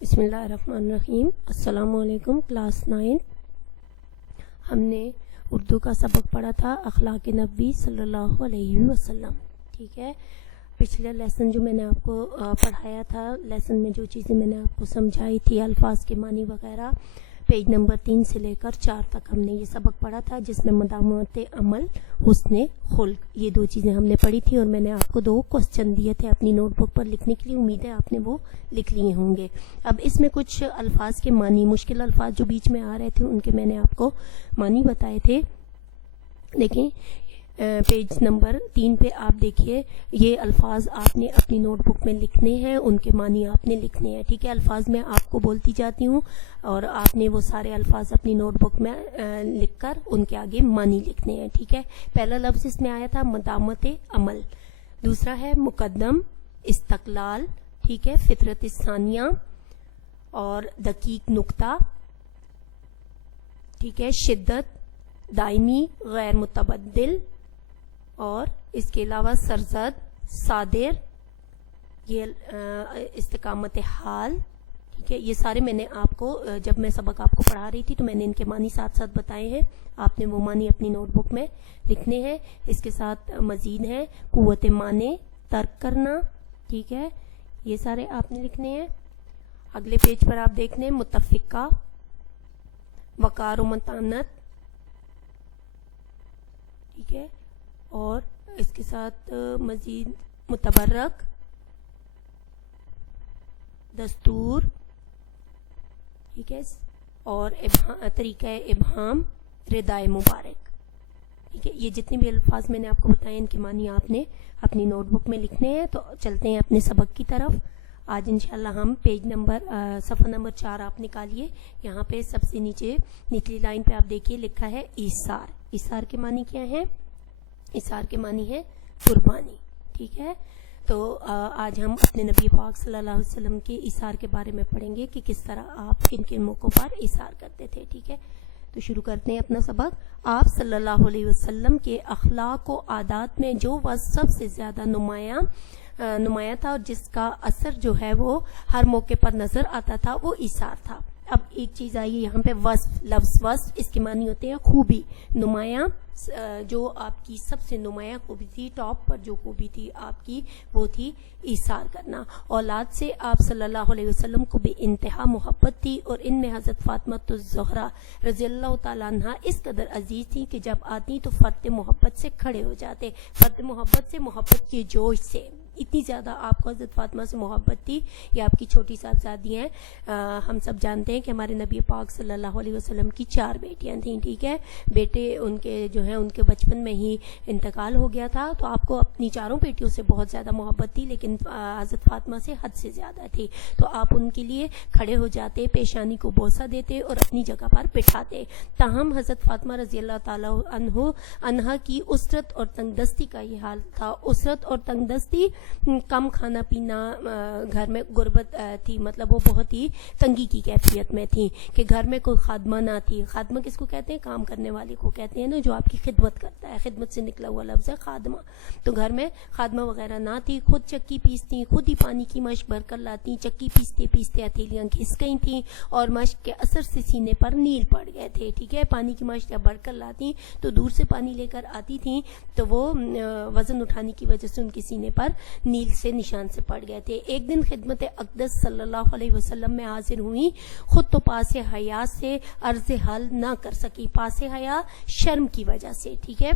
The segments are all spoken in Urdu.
بسم اللہ الرحمن الرحیم۔ السلام علیکم کلاس 9۔ ہم نے اردو کا سبق پڑھا تھا اخلاق نبی صلی اللہ علیہ وسلم، ٹھیک ہے۔ پچھلے لیسن جو میں نے آپ کو پڑھایا تھا، لیسن میں جو چیزیں میں نے آپ کو سمجھائی تھی، الفاظ کے معنی وغیرہ، پیج نمبر 3 سے لے کر 4 تک ہم نے یہ سبق پڑھا تھا، جس میں مدامت عمل، حسن خلق، یہ 2 چیزیں ہم نے پڑھی تھی، اور میں نے آپ کو 2 کوسچن دیے تھے اپنی نوٹ بک پر لکھنے کے لیے۔ امید ہے آپ نے وہ لکھ لیے ہوں گے۔ اب اس میں کچھ الفاظ کے معنی، مشکل الفاظ جو بیچ میں آ رہے تھے، ان کے میں نے آپ کو معنی بتائے تھے۔ دیکھیں پیج نمبر 3 پہ آپ دیکھیے، یہ الفاظ آپ نے اپنی نوٹ بک میں لکھنے ہیں، ان کے معنی آپ نے لکھنے ہیں، ٹھیک ہے۔ الفاظ میں آپ کو بولتی جاتی ہوں اور آپ نے وہ سارے الفاظ اپنی نوٹ بک میں لکھ کر ان کے آگے معنی لکھنے ہیں، ٹھیک ہے۔ پہلا لفظ اس میں آیا تھا مدامت عمل، دوسرا ہے مقدم، استقلال، ٹھیک ہے، فطرت ثانیہ اور دقیق نقطہ، ٹھیک ہے، شدت، دائمی، غیر متبدل، اور اس کے علاوہ سرزد، صادر، یہ استقامت حال، ٹھیک ہے۔ یہ سارے میں نے آپ کو جب میں سبق آپ کو پڑھا رہی تھی تو میں نے ان کے معنی ساتھ ساتھ بتائے ہیں، آپ نے وہ معنی اپنی نوٹ بک میں لکھنے ہیں۔ اس کے ساتھ مزید ہیں قوت معنی، ترک کرنا، ٹھیک ہے، یہ سارے آپ نے لکھنے ہیں۔ اگلے پیج پر آپ دیکھ لیں متفقہ، وقار و متانت، ٹھیک ہے، اور اس کے ساتھ مزید متبرک، دستور، ٹھیک ہے، اور طریقہ ابہام، ردائے مبارک، ٹھیک ہے۔ یہ جتنے بھی الفاظ میں نے آپ کو بتائے ان کے معنی آپ نے اپنی نوٹ بک میں لکھنے ہیں۔ تو چلتے ہیں اپنے سبق کی طرف۔ آج انشاءاللہ ہم پیج نمبر صفحہ نمبر 4 آپ نکالیے، یہاں پہ سب سے نیچے نچلی لائن پہ آپ دیکھیے لکھا ہے ایثار۔ ایثار کے معنی کیا ہیں؟ ایثار کے معنی ہے قربانی، ٹھیک ہے۔ تو آج ہم اپنے نبی پاک صلی اللہ علیہ وسلم کے ایثار کے بارے میں پڑھیں گے کہ کس طرح آپ کن کن موقعوں پر ایثار کرتے تھے، ٹھیک ہے۔ تو شروع کرتے ہیں اپنا سبق۔ آپ صلی اللہ علیہ وسلم کے اخلاق و عادات میں جو وصف سب سے زیادہ نمایاں تھا اور جس کا اثر جو ہے وہ ہر موقع پر نظر آتا تھا، وہ ایثار تھا۔ اب ایک چیز آئی یہاں پہ وصف، لفظ وصف، اس کے معنی ہوتے ہیں خوبی، نمایاں، جو آپ کی سب سے نمایاں خوبی تھی، ٹاپ پر جو خوبی تھی آپ کی، وہ تھی ایثار کرنا۔ اولاد سے آپ صلی اللہ علیہ وسلم کو بے انتہا محبت تھی، اور ان میں حضرت فاطمہ الزہرا رضی اللہ تعالیٰ عنہ اس قدر عزیز تھی کہ جب آتی تو فرط محبت سے کھڑے ہو جاتے، فرط محبت سے، محبت کے جوش سے، اتنی زیادہ آپ کو حضرت فاطمہ سے محبت تھی۔ یہ آپ کی چھوٹی صاحبزادی ہیں۔ ہم سب جانتے ہیں کہ ہمارے نبی پاک صلی اللہ علیہ وسلم کی 4 بیٹیاں تھیں، ٹھیک ہے۔ بیٹے ان کے جو ہیں ان کے بچپن میں ہی انتقال ہو گیا تھا، تو آپ کو اپنی 4 بیٹیوں سے بہت زیادہ محبت تھی، لیکن حضرت فاطمہ سے حد سے زیادہ تھی۔ تو آپ ان کے لیے کھڑے ہو جاتے، پیشانی کو بوسہ دیتے اور اپنی جگہ پر بٹھاتے۔ تاہم حضرت فاطمہ رضی اللہ تعالیٰ عنہ کی اسرت اور تنگ دستی کا یہ حال تھا۔ اسرت اور تنگ دستی، کم کھانا پینا، گھر میں غربت تھی، مطلب وہ بہت ہی تنگی کی کیفیت میں تھی کہ گھر میں کوئی خادمہ نہ تھی۔ خادمہ کس کو کہتے ہیں؟ کام کرنے والے کو کہتے ہیں نا، جو آپ کی خدمت کرتا ہے، خدمت سے نکلا ہوا لفظ ہے خادمہ۔ تو گھر میں خادمہ وغیرہ نہ تھی، خود چکی پیستی، خود ہی پانی کی مشق بھر کر لاتی، چکی پیستے پیستے ہتھیلیاں گھس گئی تھیں اور مشق کے اثر سے سینے پر نیل پڑ گئے تھے، ٹھیک ہے۔ پانی کی مشق جب بھر کر لاتی تو دور سے پانی لے کر آتی تھیں، تو وہ وزن اٹھانے کی وجہ سے ان کے سینے پر نیل سے نشان سے پڑ گئے تھے۔ ایک دن خدمت اقدس صلی اللہ علیہ وسلم میں حاضر ہوئی، خود تو پاس حیا سے عرض حل نہ کر سکی، پاس حیا شرم کی وجہ سے، ٹھیک ہے،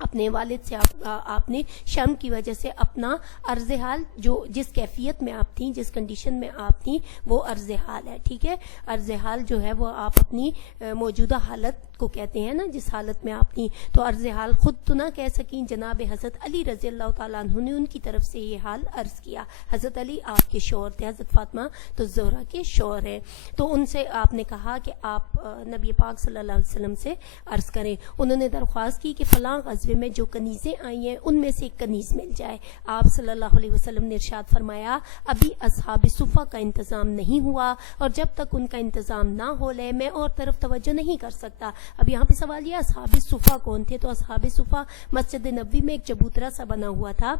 اپنے والد سے آپ نے شرم کی وجہ سے اپنا عرض حال، جو جس کیفیت میں آپ تھیں، جس کنڈیشن میں آپ تھیں، وہ عرض حال ہے، ٹھیک ہے۔ عرض حال جو ہے وہ آپ اپنی موجودہ حالت کو کہتے ہیں نا، جس حالت میں آپ تھیں، تو عرض حال خود تو نہ کہہ سکیں، جناب حضرت علی رضی اللہ تعالیٰ عنہ نے ان کی طرف سے یہ حال عرض کیا۔ حضرت علی آپ کے شوہر تھے، حضرت فاطمہ تو زہرا کے شوہر ہیں، تو ان سے آپ نے کہا کہ آپ نبی پاک صلی اللہ علیہ وسلم سے عرض کریں۔ انہوں نے درخواست کی کہ فلاں غزوے میں جو کنیزیں آئی ہیں ان میں سے ایک کنیز مل جائے۔ آپ صلی اللہ علیہ وسلم نے ارشاد فرمایا، ابھی اصحاب صفہ کا انتظام نہیں ہوا، اور جب تک ان کا انتظام نہ ہو لے میں اور طرف توجہ نہیں کر سکتا۔ اب یہاں پہ سوال یہ، اصحاب صفہ کون تھے؟ تو اصحاب صفہ مسجد نبوی میں ایک چبوترا سا بنا ہوا تھا،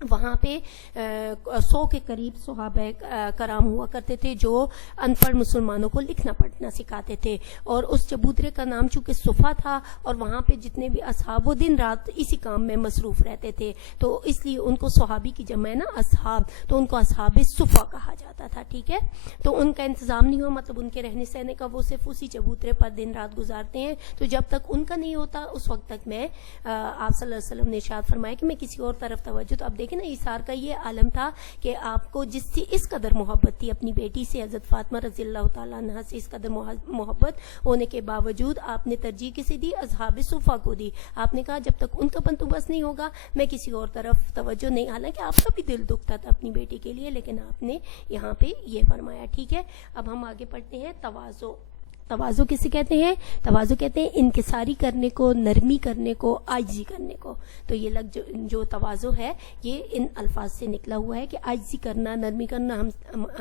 وہاں پہ 100 کے قریب صحابہ کرام ہوا کرتے تھے جو ان پڑھ مسلمانوں کو لکھنا پڑھنا سکھاتے تھے، اور اس چبوترے کا نام چونکہ صفا تھا، اور وہاں پہ جتنے بھی اصحاب وہ دن رات اسی کام میں مصروف رہتے تھے، تو اس لیے ان کو صحابی کی جمع ہے نا اصحاب، تو ان کو اصحاب صفا کہا جاتا تھا، ٹھیک ہے۔ تو ان کا انتظام نہیں ہوا، مطلب ان کے رہنے سہنے کا، وہ صرف اسی چبوترے پر دن رات گزارتے ہیں، تو جب تک ان کا نہیں ہوتا اس وقت تک میں آپ صلی اللہ علیہ وسلم نے ارشاد فرمایا کہ میں کسی اور طرف توجہ، تو اب دیکھیں نا ایثار کا یہ عالم تھا کہ آپ کو جس سے اس قدر محبت تھی اپنی بیٹی سے، حضرت فاطمہ رضی اللہ تعالیٰ عنہا سے اس قدر محبت ہونے کے باوجود آپ نے ترجیح کسے دی؟ اصحاب صفا کو دی۔ آپ نے کہا جب تک ان کا بندوبست نہیں ہوگا میں کسی اور طرف توجہ نہیں، حالانکہ آپ کا بھی دل دکھتا تھا اپنی بیٹی کے لیے، لیکن آپ نے یہاں پہ یہ فرمایا، ٹھیک ہے۔ اب ہم آگے پڑھتے ہیں تواضع۔ تواضع کسے کہتے ہیں؟ تواضع کہتے ہیں انکساری کرنے کو، نرمی کرنے کو، عاجزی کرنے کو۔ تو یہ لفظ جو تواضع ہے یہ ان الفاظ سے نکلا ہوا ہے کہ عاجزی کرنا، نرمی کرنا۔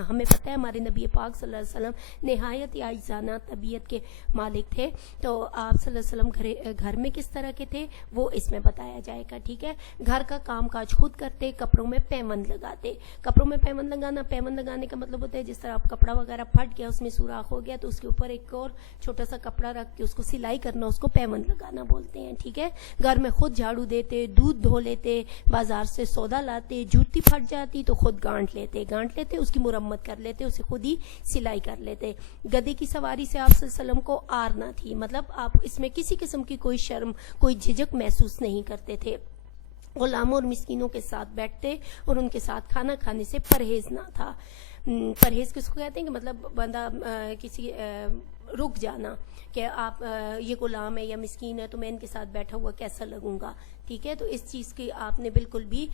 ہمیں پتہ ہے ہمارے نبی پاک صلی اللہ علیہ وسلم نہایت عاجزانہ طبیعت کے مالک تھے، تو آپ صلی اللہ علیہ وسلم گھر میں کس طرح کے تھے وہ اس میں بتایا جائے گا، ٹھیک ہے۔ گھر کا کام کاج خود کرتے، کپڑوں میں پیوند لگاتے۔ کپڑوں میں پیوند لگانا، پیوند لگانے کا مطلب ہوتا ہے جس طرح آپ کپڑا وغیرہ پھٹ گیا، اس میں سوراخ ہو گیا تو اس کے اوپر ایک اور چھوٹا سا کپڑا رکھ کے اس کو سلائی کرنا، اس کو پیوند لگانا بولتے ہیں، ٹھیک ہے۔ گھر میں خود جھاڑو دیتے، دودھ دھو لیتے، بازار سے سودا لاتے، جوتی پھٹ جاتی تو خود گانٹ لیتے، اس کی مرمت کر لیتے، اسے خود ہی سلائی کر لیتے۔ گدے کی سواری سے آپ صلی اللہ علیہ وسلم کو آر نہ تھی، مطلب آپ اس میں کسی قسم کی کوئی شرم، کوئی جھجک محسوس نہیں کرتے تھے۔ غلاموں اور مسکینوں کے ساتھ بیٹھتے اور ان کے ساتھ کھانا کھانے سے پرہیز نہ تھا۔ پرہیز کس کو کہتے ہیں کہ مطلب بندہ کسی رک جانا کہ آپ یہ غلام ہے یا مسکین ہے تو میں ان کے ساتھ بیٹھا ہوا کیسا لگوں گا، ٹھیک ہے۔ تو اس چیز کی آپ نے بالکل بھی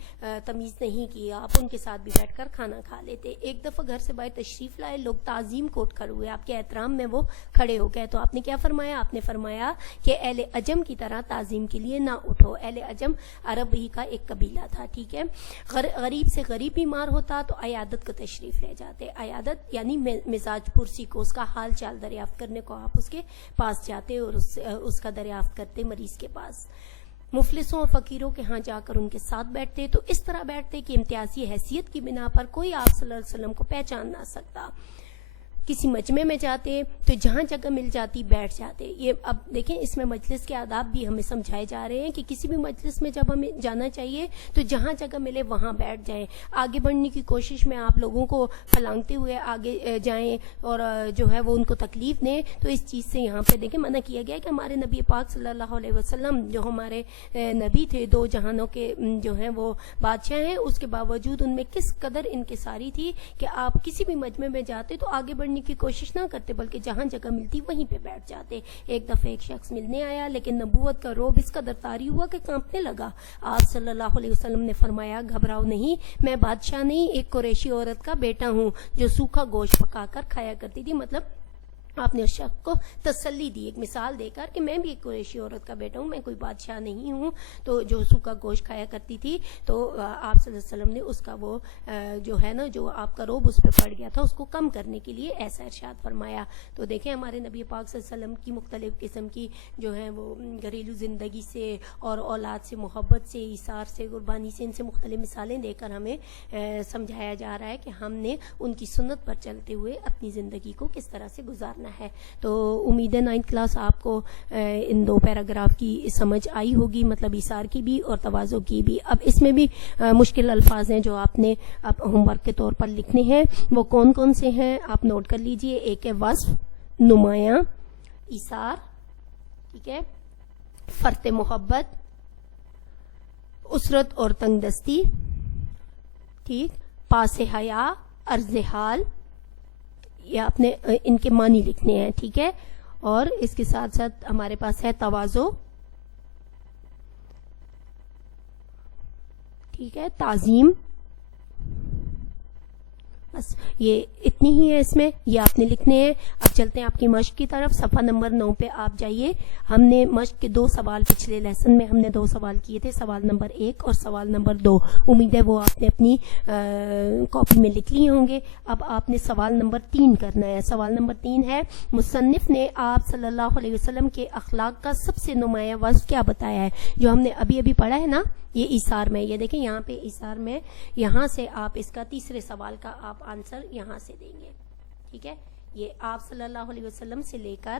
تمیز نہیں کی، آپ ان کے ساتھ بھی بیٹھ کر کھانا کھا لیتے۔ ایک دفعہ گھر سے باہر تشریف لائے، لوگ تعظیم کو اٹھ کھڑے ہوئے، آپ کے احترام میں وہ کھڑے ہو گئے، تو آپ نے کیا فرمایا؟ آپ نے فرمایا کہ اہل عجم کی طرح تعظیم کے لیے نہ اٹھو۔ اہل عجم عرب ہی کا ایک قبیلہ تھا، ٹھیک ہے۔ غریب سے غریب بیمار ہوتا تو عیادت کو تشریف لے جاتے، عیادت یعنی مزاج پرسی کو، اس کا حال چال دریافت کرنے کو آپ اس کے پاس جاتے اور اس کا دریافت کرتے مریض کے پاس۔ مفلسوں اور فقیروں کے ہاں جا کر ان کے ساتھ بیٹھتے، تو اس طرح بیٹھتے کہ امتیازی حیثیت کی بنا پر کوئی آپ صلی اللہ علیہ وسلم کو پہچان نہ سکتا۔ کسی مجمع میں جاتے تو جہاں جگہ مل جاتی بیٹھ جاتے۔ یہ اب دیکھیں اس میں مجلس کے آداب بھی ہمیں سمجھائے جا رہے ہیں کہ کسی بھی مجلس میں جب ہمیں جانا چاہیے تو جہاں جگہ ملے وہاں بیٹھ جائیں، آگے بڑھنے کی کوشش میں آپ لوگوں کو پھلانگتے ہوئے آگے جائیں اور جو ہے وہ ان کو تکلیف دیں، تو اس چیز سے یہاں پہ دیکھیں منع کیا گیا کہ ہمارے نبی پاک صلی اللہ علیہ وسلم جو ہمارے نبی تھے، دو جہانوں کے جو ہیں وہ بادشاہ ہیں، اس کے باوجود ان میں کس قدر انکساری تھی کہ آپ کسی بھی مجمع میں جاتے تو آگے بڑھنے کی کوشش نہ کرتے بلکہ جہاں جگہ ملتی وہیں پہ بیٹھ جاتے۔ ایک دفعہ ایک شخص ملنے آیا لیکن نبوت کا رعب اس قدر طاری ہوا کہ کانپنے لگا۔ آپ صلی اللہ علیہ وسلم نے فرمایا گھبراؤ نہیں، میں بادشاہ نہیں، ایک قریشی عورت کا بیٹا ہوں جو سوکھا گوشت پکا کر کھایا کرتی تھی۔ مطلب آپ نے اس شخص کو تسلی دی ایک مثال دے کر کہ میں بھی ایک قریشی عورت کا بیٹا ہوں، میں کوئی بادشاہ نہیں ہوں، تو جو سوکھا گوشت کھایا کرتی تھی۔ تو آپ صلی اللہ علیہ وسلم نے اس کا وہ جو ہے نا جو آپ کا روب اس پہ پڑ گیا تھا اس کو کم کرنے کے لیے ایسا ارشاد فرمایا۔ تو دیکھیں ہمارے نبی پاک صلی اللہ علیہ وسلم کی مختلف قسم کی جو ہے وہ گھریلو زندگی سے اور اولاد سے محبت سے، ایثار سے، قربانی سے، ان سے مختلف مثالیں دے کر ہمیں سمجھایا جا رہا ہے کہ ہم نے ان کی سنت پر چلتے ہوئے اپنی زندگی کو کس طرح سے گزارنا ہے۔ تو امید ہے 9th کلاس آپ کو ان دو پیراگراف کی سمجھ آئی ہوگی، مطلب ایثار کی بھی اور تواضع کی بھی۔ اب اس میں بھی مشکل الفاظ ہیں جو آپ نے اب ہوم ورک کے طور پر لکھنے ہیں، وہ کون کون سے ہیں آپ نوٹ کر لیجئے۔ ایک ہے وصف، نمایاں، ایثار، ٹھیک ہے، فرط محبت، اسرت اور تنگ دستی، ٹھیک، پاس حیا، عرض حال، یہ آپ نے ان کے معنی لکھنے ہیں، ٹھیک ہے۔ اور اس کے ساتھ ساتھ ہمارے پاس ہے تواضع، ٹھیک ہے، تعظیم، بس یہ اتنی ہی ہے اس میں، یہ آپ نے لکھنے ہیں. اب چلتے ہیں آپ کی مشق کی طرف. صفحہ نمبر 9 پہ آپ جائیے. ہم نے مشق کے 2 سوال پچھلے لیسن میں ہم نے 2 سوال کیے تھے، سوال نمبر 1 اور سوال نمبر 2. امید ہے وہ آپ نے اپنی کاپی میں لکھ لیے ہوں گے. اب آپ نے سوال نمبر 3 کرنا ہے. سوال نمبر 3 ہے، مصنف نے آپ صلی اللہ علیہ وسلم کے اخلاق کا سب سے نمایاں وصف کیا بتایا ہے؟ جو ہم نے ابھی پڑھا ہے نا، یہ ایثار میں، یہ دیکھیں یہاں پہ ایثار میں، یہاں سے آپ اس کا تیسرے سوال کا آپ آنسر یہاں سے دیں گے. ٹھیک ہے، یہ آپ صلی اللہ علیہ وسلم سے لے کر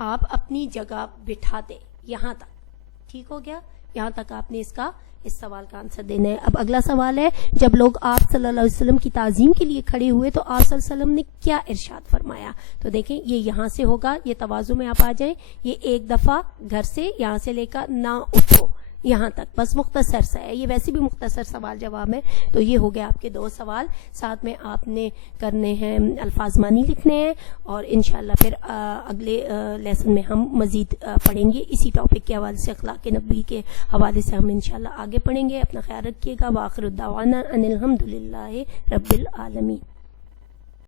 آپ اپنی جگہ بٹھاتے یہاں تک. ٹھیک ہو گیا، یہاں تک آپ نے اس سوال کا آنسر دینا ہے. اب اگلا سوال ہے، جب لوگ آپ صلی اللہ علیہ وسلم کی تعظیم کے لیے کھڑے ہوئے تو آپ صلی اللہ علیہ وسلم نے کیا ارشاد فرمایا؟ تو دیکھیں یہ یہاں سے ہوگا، یہ تواضع میں آپ آ جائیں. یہ ایک دفعہ گھر سے یہاں سے لے کر نہ اٹھو یہاں تک، بس مختصر سا ہے، یہ ویسے بھی مختصر سوال جواب ہے. تو یہ ہو گیا آپ کے 2 سوال. ساتھ میں آپ نے کرنے ہیں الفاظ معنی لکھنے ہیں، اور انشاءاللہ پھر اگلے لیسن میں ہم مزید پڑھیں گے اسی ٹاپک کے حوالے سے، اخلاق نبی کے حوالے سے ہم انشاءاللہ آگے پڑھیں گے. اپنا خیال رکھیے گا. وآخر الدعوانا ان الحمدللہ رب العالمین.